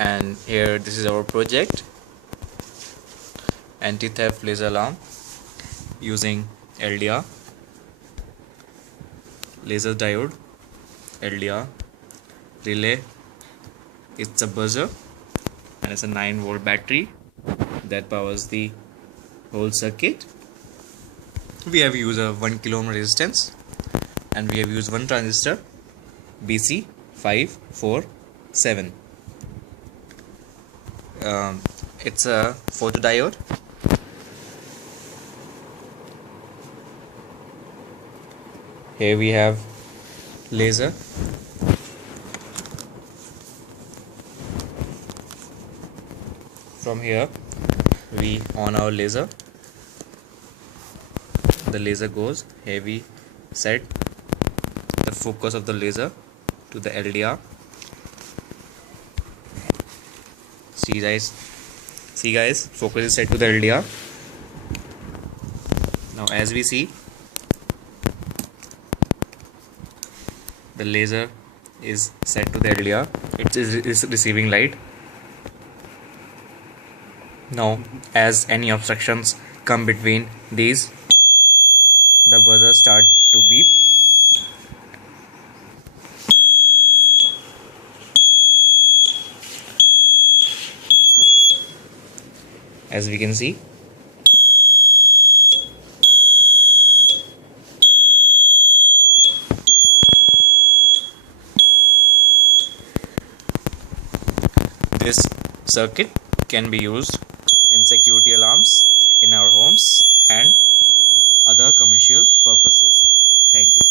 And here this is our project, anti-theft laser alarm using LDR, laser diode, LDR, relay. It's a buzzer and it's a 9-volt battery that powers the whole circuit. We have used a 1 kilo ohm resistance and we have used one transistor BC547. It's a photodiode. Here we have laser. From here we on our laser. The laser goes. Here we set the focus of the laser to the LDR. See guys, focus is set to the LDR. Now as we see, the laser is set to the LDR. It is receiving light. Now as any obstructions come between these, the buzzer start to beep. As we can see, this circuit can be used in security alarms in our homes and other commercial purposes. Thank you.